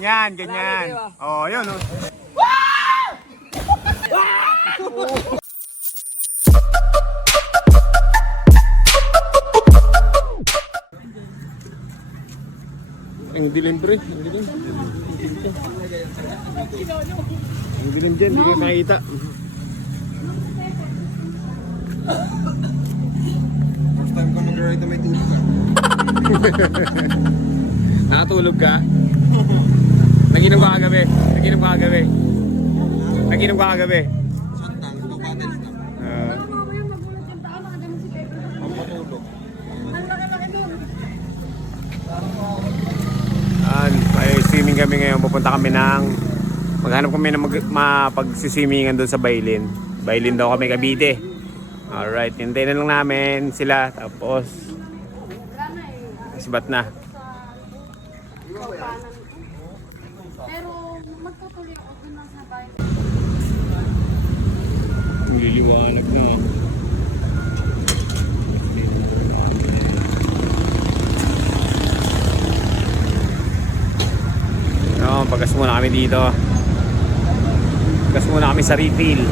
Yan, ganyan. Oh, yun. Oh. Ang dilim pre, ang dilim. Ang dilim dyan, hindi ko makita. First time ko mag-ride na may tulog ka. Nakatulog ka? Naginom ka kagabi? Naginom ka kagabi? Naginom ka kagabi? Shot lang, 2 bottles lang. Pampatulog. May swimming kami ngayon. Pupunta kami ng maghanap kami ng mapag-swimingan doon sa Bailin. Bailin daw kami, Cavite. Alright, hintayin na lang namin sila. Tapos sibat na. Pero magtutuloy ako dun lang sa bahay. Liliwanag na. No, pagas muna kami dito. Gas muna kami sa retail.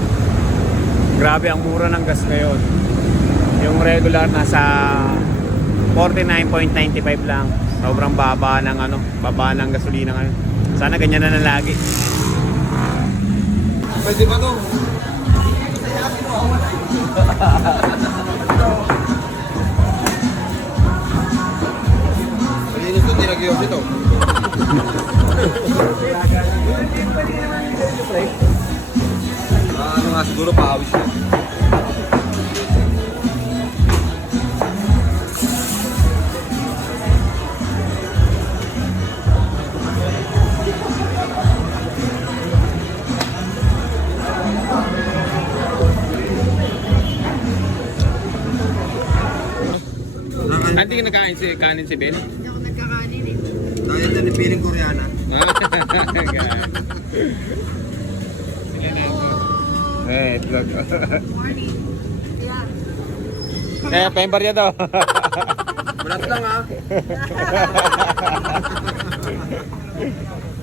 Grabe ang mura ng gas ngayon. Yung regular nasa 49.95 lang. Sobrang baba ng baba ng gasolina ngayon. Sana ganyan na lagi. Pwede ba to? Malinis to, nilagay ako dito. Ano nga siguro paawis na. Hindi ka nakain si Ben? Hindi ako nagkakanin eh. Dahil na ni piling Koreana. Itlog. Morning. Yeah. Kaya pembar niya to. Balat lang ha.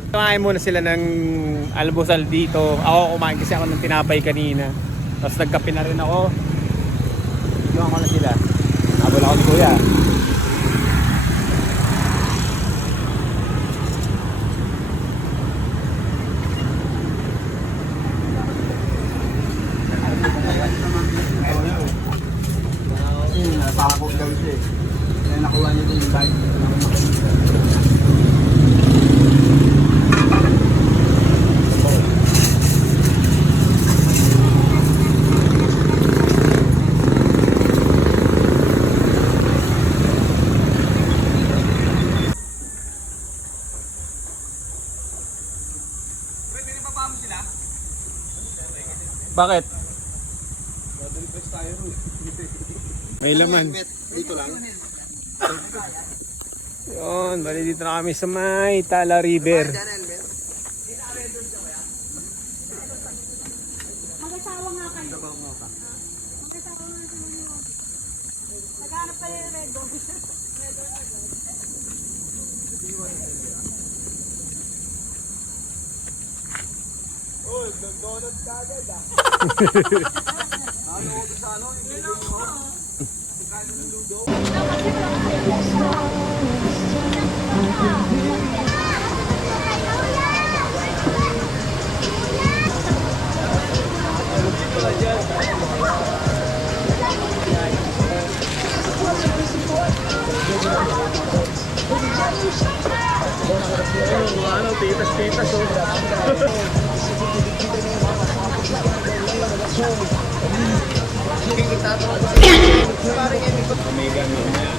Kumain muna sila ng almusal dito. Ako kumain kasi ako ng tinapay kanina. Tapos nagkape na rin ako. Iwan ko na sila. Habol ako ni Kuya. Napakapog daw siya eh. Kaya nakuha niya din yung bike. Bakit? May laman. Dito lang. Yun, bali dito na kami sa may Tala River. Mag-asawa nga kayo. Mag-asawa nga kayo. Naghanap pa rin Red Dog. Red Dog agad. Oh, nag-donut ka agad ah. Ano ko sa ano? Ano, titas-titas oh. Omega mamaya.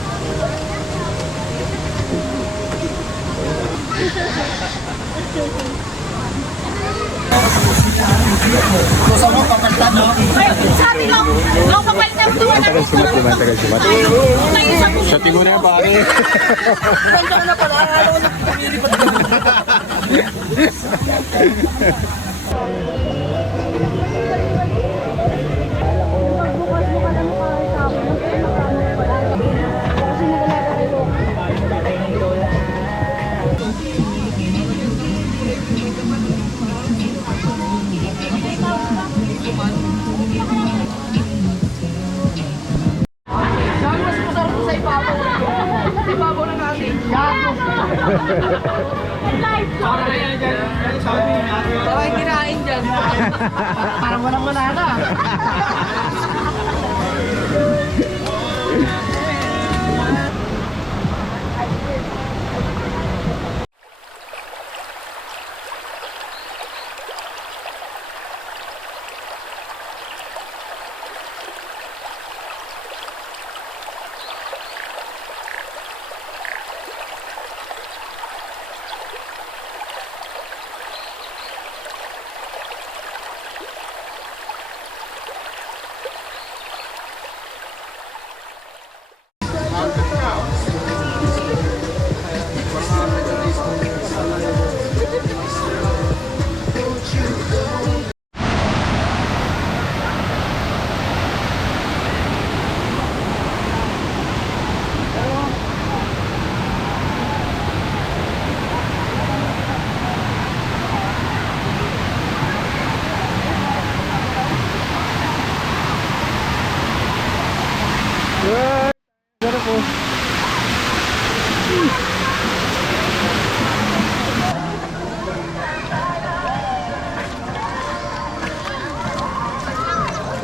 Sabi ko, ako papalitan mo naman. Tagal sumat. Shoti mo na pare. Ganda na pala. Ano na pumilipat ka. Live ko. Parang kinain dyan. Parang walang manana.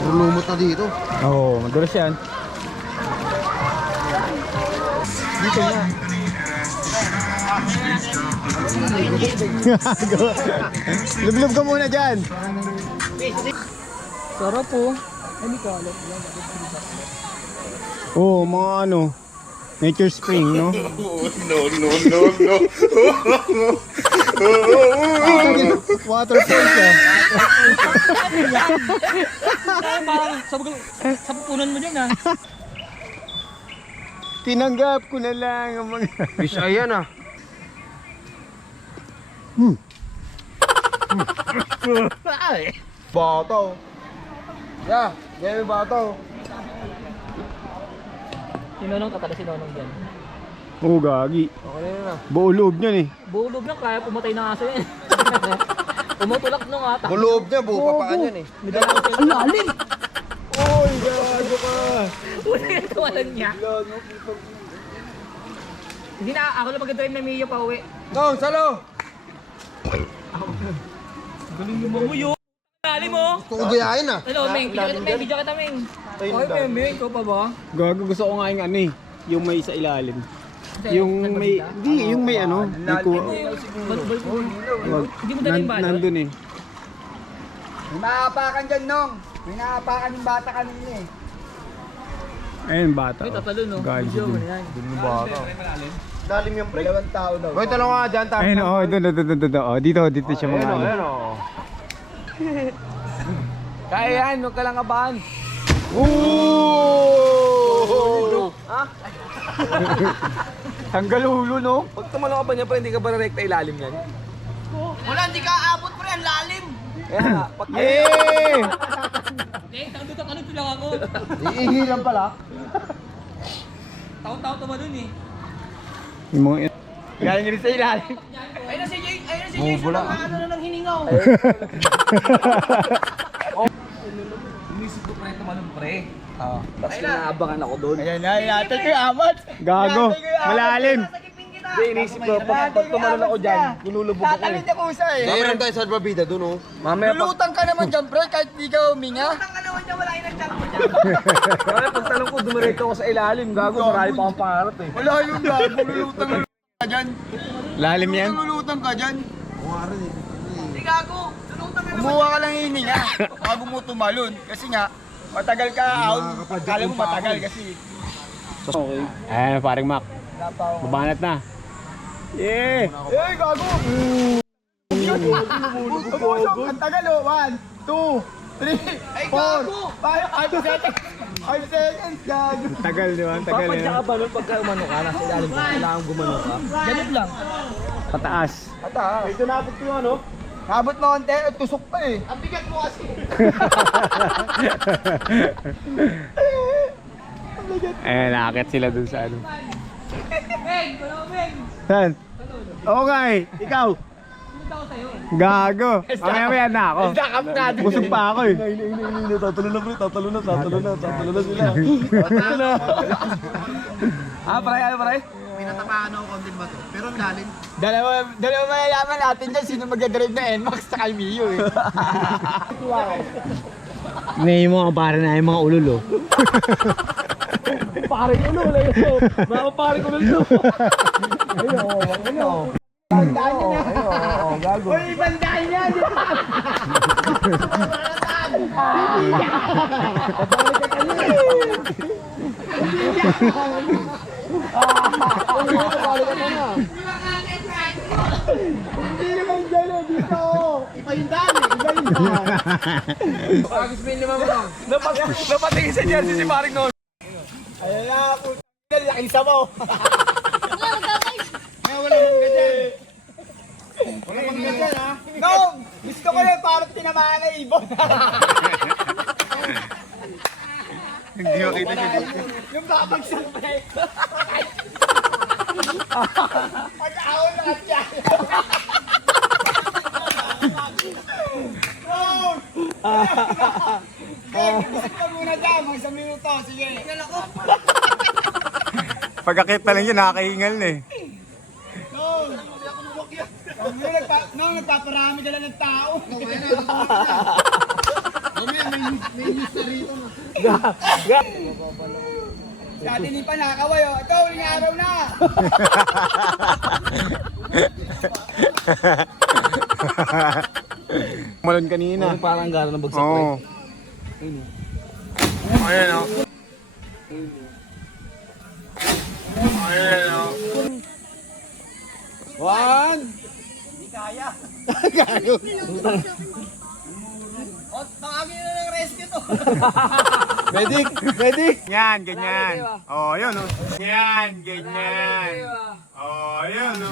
Puro lumot na dito. Oo, madulas yan. Dito na. Lublub ka muna dyan. Sarap po. Oo, mga ano, nature spring, no? Waterfall ka. Parang sa pupunan mo dyan ah. Tinanggap ko na lang ang mga... Fish eye yan ah. Bataw. Yeah, game bataw. Si Nonong tatala si Nonong dyan. Oo, gagi. Okay na yun ah. Buo loob niyan eh. Bulob lang kaya pumatay na aso yan. Umutulak nung ata. Buloob niya, buo papaan yan eh. Ang lalim! Oy, gago ka. Una yung tawalan niya. Hindi na, ako lang mag-drive na Mio pa uwi. Nong, salo! Galing yung mamuyo. Lalim mo! Gusto ko gayahin ah. Ano, Meng? Video kita, Meng. Oy, Meng, ikaw pa ba? Gago, gusto ko nga yung ano eh. Yung may sa ilalim. Yung may, di, yung may ano. May Hindi mo dala yung balo? nandun eh. May naapakan dyan, Nong. May naapakan yung bata kanina eh. Ayun, bata. Ay, tatalo no? Gago Video mo din. na yan. Dalim yung pre. 2 tao daw. Boy, tanong nga dyan, tayo. Ayun, oh, doon. Oh, dito siya mga ano. Kaya yan, huwag ka lang kabahan. Ooh! Ha? Tanggal ulo, no? Pag tumalong ka pa niya, pre, hindi ka ba rekta ilalim yan? Wala, hindi ka abot pre, ang lalim! Kaya nga, pag Eh! Eh, tagdutak ano lang ako. iihilan pala. Taon-taon tumalun eh. Yung mga... Galing rin sa ilalim. Ayun na si Jay, sa mga ano na ng hiningaw. Inisip ko pre, tumalun pre. Tapos naabangan ako doon. Ayan, natin ko yung amat. Gago, malalim. Hindi, inisip ko, pag tumalon ako dyan, nilulubog ako eh. Ako usa eh. Meron tayo sa barbida doon oh. Mamaya pag... Lulutang ka naman dyan pre, kahit di ka huminga. Lulutang ka naman dyan, wala yung nagtang mo dyan. Mamaya pag talong ko, dumiretso ako sa ilalim. Gago, marami pa akong pangarap eh. Wala yung gago, lulutang ka dyan. Lalim yan? Lulutang ka dyan. Hindi gago, lulutang ka naman. Umuha ka lang hininga bago mo tumalon. Kasi nga, matagal ka out. Kala mo matagal kasi. Okay. Ayan, paring Mac. Babanat na. Yeah! Eh, gago! Ang tagal oh! 1, 2, 3, 4, 5 seconds! 5 seconds! Gago! Tagal, di ba? Ang tagal Papadya yun. ka ba nun pagka umano ka? Nasa ilalim ka, kailangan gumano ka? Ganun lang. Pataas. Ata, ito napit ko ano? Kabot mo konti, tusok pa eh. Ang bigat mo kasi. Ayan, nakakit sila dun sa ano. Meng! Kulo, Meng! Saan? Okay, ikaw. Gago. Mamaya na ako. Busog pa ako eh. Tatalo na pre, tatalo na sila. Tatalo na. Ah, pare, ano pare? pinatapakan ako konting bato. Pero ang lalim. Dalawa malalaman natin dyan sino magdadrive na NMAX sa Calmio eh. May mga pare na yung mga ulo. Pare ko ulo, yun. Mga pare ko ulo. Bandaan niya na. Gago. Uy, bandaan niya. Hindi naman dyan dito. Iba yung daan eh. Iba yung daan. Pag-spin naman mo. Napatingin sa jersey si Paring noon. Ayan na, puto. Laking sabaw. Wala mangga dyan. Wala mangga dyan ha. No! Gusto ko yun parang tinamaan na ibon. Hindi ko kita siya. Yung babagsak na ito. Pag-ahon na siya. No! Gusto ko muna dyan. Mga isang minuto. Sige. Pagkakit pa lang yun, nakakahingal na eh. Nung nagpaparami ka lang ng tao. May news na rito. Dati hindi pa nakakaway oh. Ito, uling araw na. Malon kanina. Parang gano'n ng bagsak Oo. Ayan o. Ayan o. One. Hindi kaya. Gago. O, tawagin na ng rescue to. Medic! Medic! Yan, ganyan. Oh, yun o. Yan, ganyan. Oh, yun o.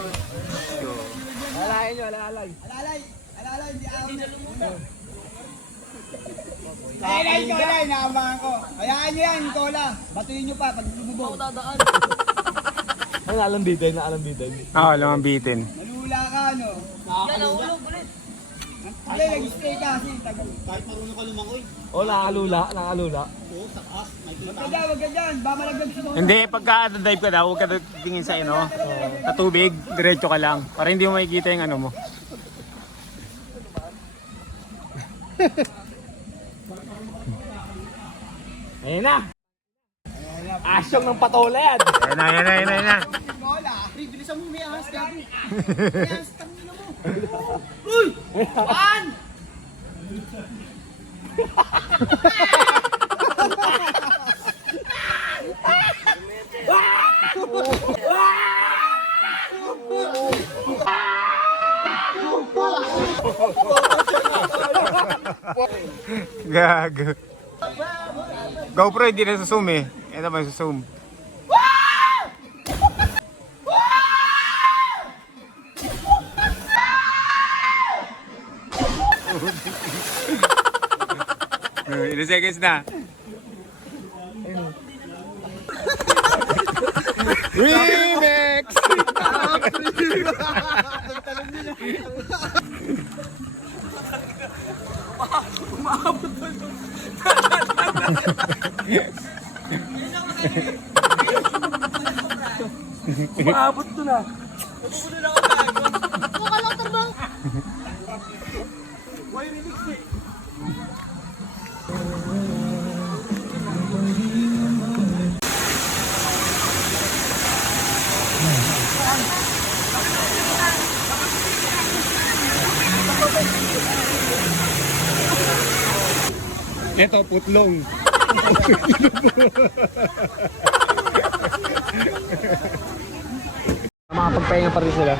Alalayan nyo, alalay. Alalay, hindi ako. Alalay, naabangan ko. Hayaan nyo yan, Tola. Batuin nyo pa pag lumubog. Ano alambitin? Alambitin. Oo, lumambitin. Malula ka, no? Yan, nahulog ulit. Hindi, nag-stay ka kasi. Kahit marunong ka lumangoy. O, nakalula. Nakalula. Wag ka dyan. Ba malaglag si Tola. Hindi, pagka-dive ka daw, huwag ka tingin sa sa tubig, diretso ka lang. Para hindi mo makikita yung ano mo. Ayun na! Asyong ng patola yan! Ayan na, ayan na, ayan na, ayan na. Tola, bilisan mo may ahas ka. May ahas, tangina mo. Uy! One! Gago. GoPro hindi na sa zoom eh. Ito ba sa zoom? Ilang seconds na? Remix! Umaabot to na! Buka lang tabang. Ito, putlong. Makapagpahinga pa rin sila.